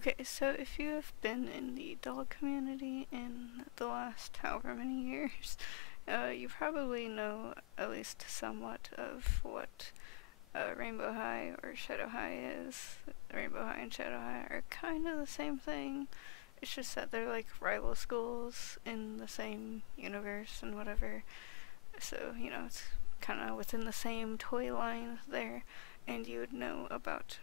Okay, so if you have been in the doll community in the last however many years, you probably know at least somewhat of what Rainbow High or Shadow High is. Rainbow High and Shadow High are kind of the same thing. It's just that they're like rival schools in the same universe and whatever. So, it's kind of within the same toy line there. And you would know about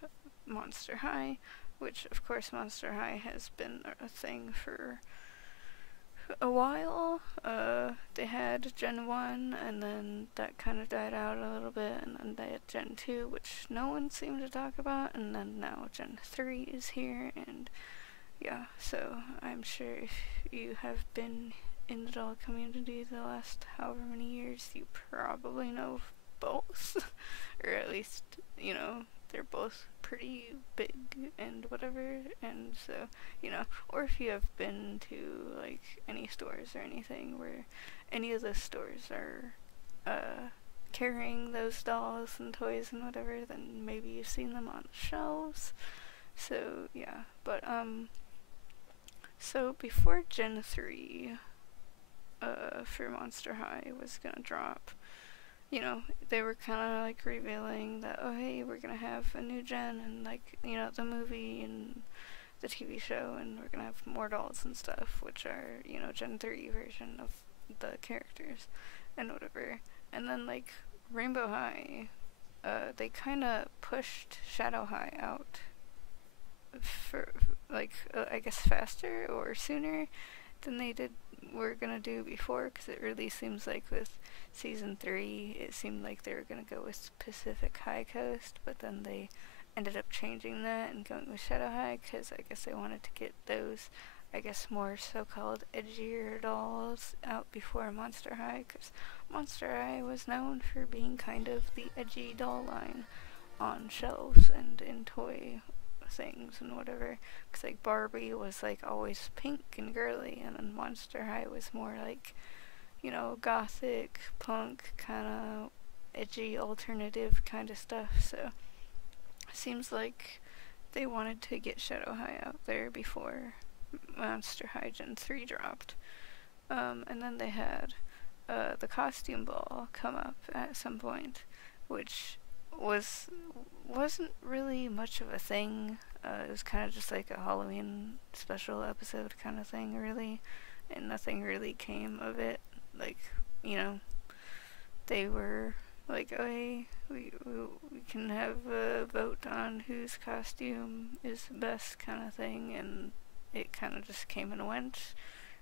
Monster High, which of course Monster High has been a thing for a while. They had Gen 1, and then that kind of died out a little bit, and then they had Gen 2, which no one seemed to talk about, and then now Gen 3 is here, and yeah, so I'm sure if you have been in the doll community the last however many years, you probably know both, or at least, they're both pretty big and whatever, and so, or if you have been to, like, any stores or anything where any of the stores are, carrying those dolls and toys and whatever, then maybe you've seen them on the shelves, so, yeah, but, so before Gen 3, for Monster High was gonna drop, they were kind of like revealing that, oh hey, we're gonna have a new gen and like, the movie and the TV show, and we're gonna have more dolls and stuff, which are, Gen 3 version of the characters and whatever. And then like Rainbow High, they kind of pushed Shadow High out for like, I guess faster or sooner than they were gonna do before, because it really seems like with Season 3, it seemed like they were gonna go with Pacific High Coast, but then they ended up changing that and going with Shadow High, because I guess they wanted to get those, I guess, more so-called edgier dolls out before Monster High, because Monster High was known for being kind of the edgy doll line on shelves and in toy things and whatever, because like Barbie was like always pink and girly, and then Monster High was more like, gothic, punk, kind of edgy, alternative kind of stuff. So seems like they wanted to get Shadow High out there before Monster High Gen 3 dropped. And then they had the costume ball come up at some point, which wasn't really much of a thing. It was kind of just like a Halloween special episode kind of thing, really, and nothing really came of it. Like, they were like, oh hey, we can have a vote on whose costume is the best kind of thing, and it kind of just came and went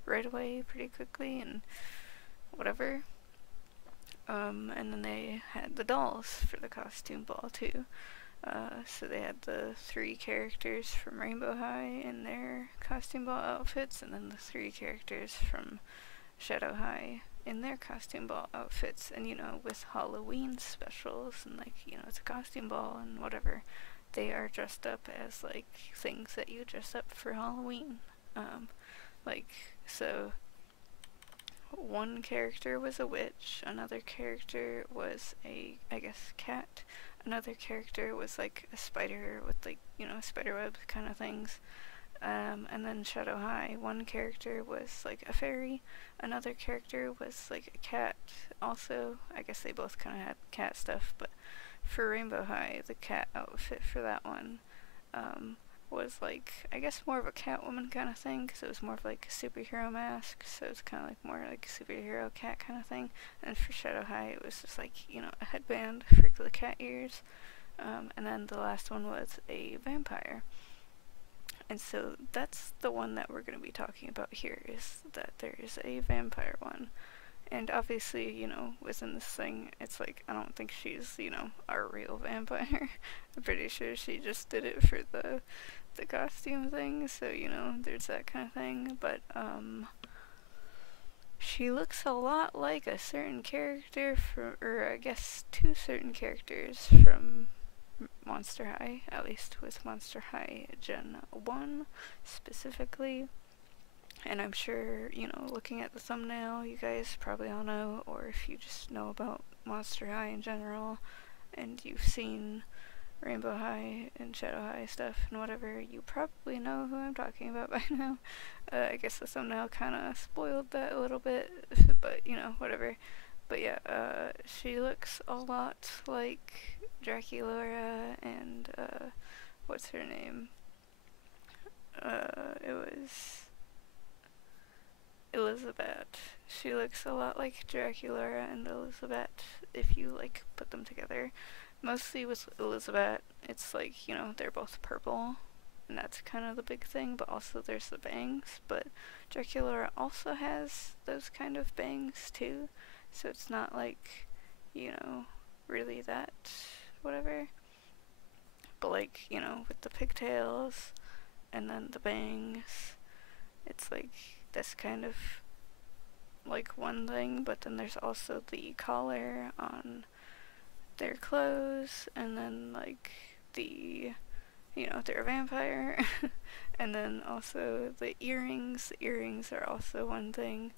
right away pretty quickly and whatever. And then they had the dolls for the costume ball too. So they had the 3 characters from Rainbow High in their costume ball outfits, and then the 3 characters from Shadow High in their costume ball outfits. And with Halloween specials and like, it's a costume ball and whatever, they are dressed up as like things that you dress up for Halloween. So one character was a witch, another character was a, I guess, cat, another character was like a spider with like, spider web kind of things. And then Shadow High, one character was like a fairy, another character was like a cat also. I guess they both kind of had cat stuff, but for Rainbow High, the cat outfit for that one was like, I guess, more of a Catwoman kind of thing, because it was more of like a superhero mask, so it's kind of like more like a superhero cat kind of thing. And for Shadow High, it was just like, a headband for the cat ears. And then the last one was a vampire. And so that's the one that we're going to be talking about here, is that there is a vampire one. And obviously, within this thing, it's like, I don't think she's, our real vampire. I'm pretty sure she just did it for the costume thing, so, there's that kind of thing. But, she looks a lot like a certain character or I guess 2 certain characters from Monster High, at least with Monster High Gen 1 specifically. And I'm sure, looking at the thumbnail, you guys probably all know, or if you just know about Monster High in general, and you've seen Rainbow High and Shadow High stuff and whatever, you probably know who I'm talking about by now. I guess the thumbnail kind of spoiled that a little bit, but you know, whatever. But yeah, she looks a lot like Draculaura and, what's her name? It was Elizabeth. She looks a lot like Draculaura and Elizabeth if you like put them together. Mostly with Elizabeth, it's like, you know, they're both purple, and that's kind of the big thing, but also there's the bangs. But Draculaura also has those kind of bangs too, so it's not like, you know, really that whatever. But like, you know, with the pigtails and then the bangs, it's like that's kind of like one thing, but then there's also the collar on their clothes, and then like the, you know, they're a vampire. And then also the earrings. The earrings are also one thing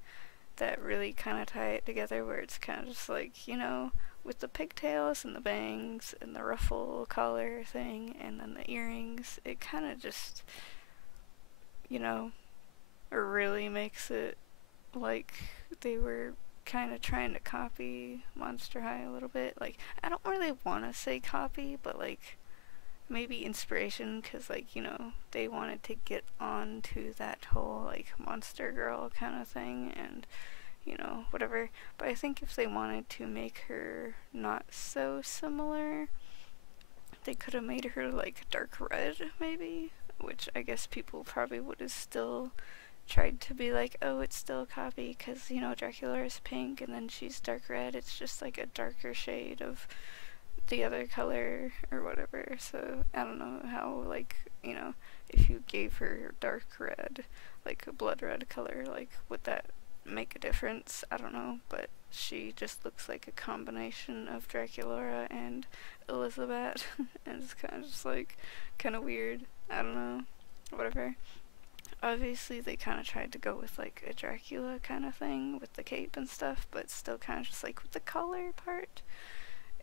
that really kind of tie it together, where it's kind of just like, you know, with the pigtails and the bangs and the ruffle collar thing and then the earrings, it kind of just, you know, really makes it like they were kind of trying to copy Monster High a little bit. Like, I don't really want to say copy, but like maybe inspiration, because like, you know, they wanted to get on to that whole like monster girl kind of thing and, you know, whatever. But I think if they wanted to make her not so similar, they could have made her like dark red maybe, which I guess people probably would have still tried to be like, oh, it's still a copy because, you know, Dracula is pink and then she's dark red. It's just like a darker shade of the other color or whatever. So I don't know how, like, you know, if you gave her dark red, like a blood red color, like, would that make a difference? I don't know, but she just looks like a combination of Draculaura and Elizabeth. And it's kind of just like kind of weird. I don't know, whatever. Obviously they kind of tried to go with like a Dracula kind of thing with the cape and stuff, but still kind of just like with the collar part,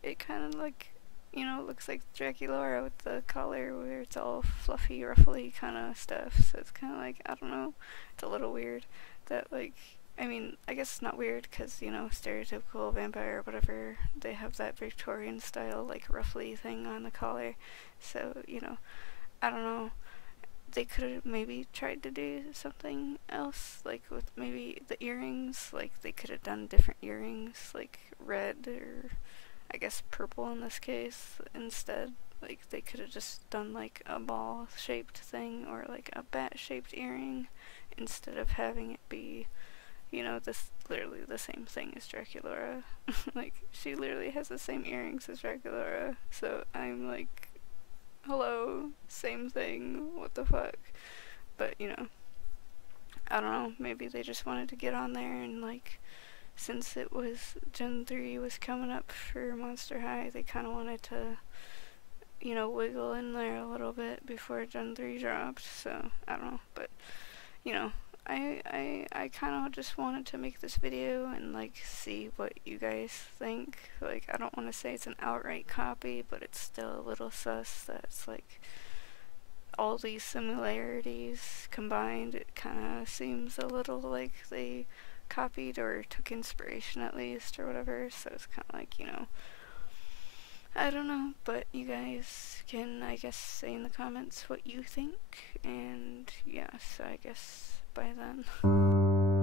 it kind of like, you know, looks like Draculaura with the collar where it's all fluffy, ruffly kind of stuff. So it's kind of like, I don't know, it's a little weird that like, I mean, I guess it's not weird because, you know, stereotypical vampire or whatever, they have that Victorian style like ruffly thing on the collar. So, you know, I don't know, they could have maybe tried to do something else, like with maybe the earrings, like they could have done different earrings, like red or I guess purple in this case instead. Like they could have just done like a ball shaped thing or like a bat shaped earring instead of having it be, you know, this literally the same thing as Draculaura. Like she literally has the same earrings as Draculaura, so I'm like, hello, same thing, what the fuck. But, you know, I don't know, maybe they just wanted to get on there and, like, since it was Gen 3 was coming up for Monster High, they kind of wanted to, you know, wiggle in there a little bit before Gen 3 dropped. So I don't know, but, you know, I kind of just wanted to make this video and like see what you guys think. Like, I don't want to say it's an outright copy, but it's still a little sus that it's like all these similarities combined. It kind of seems a little like they copied or took inspiration at least or whatever. So it's kind of like, you know, I don't know, but you guys can, I guess, say in the comments what you think, and yeah, so I guess by then.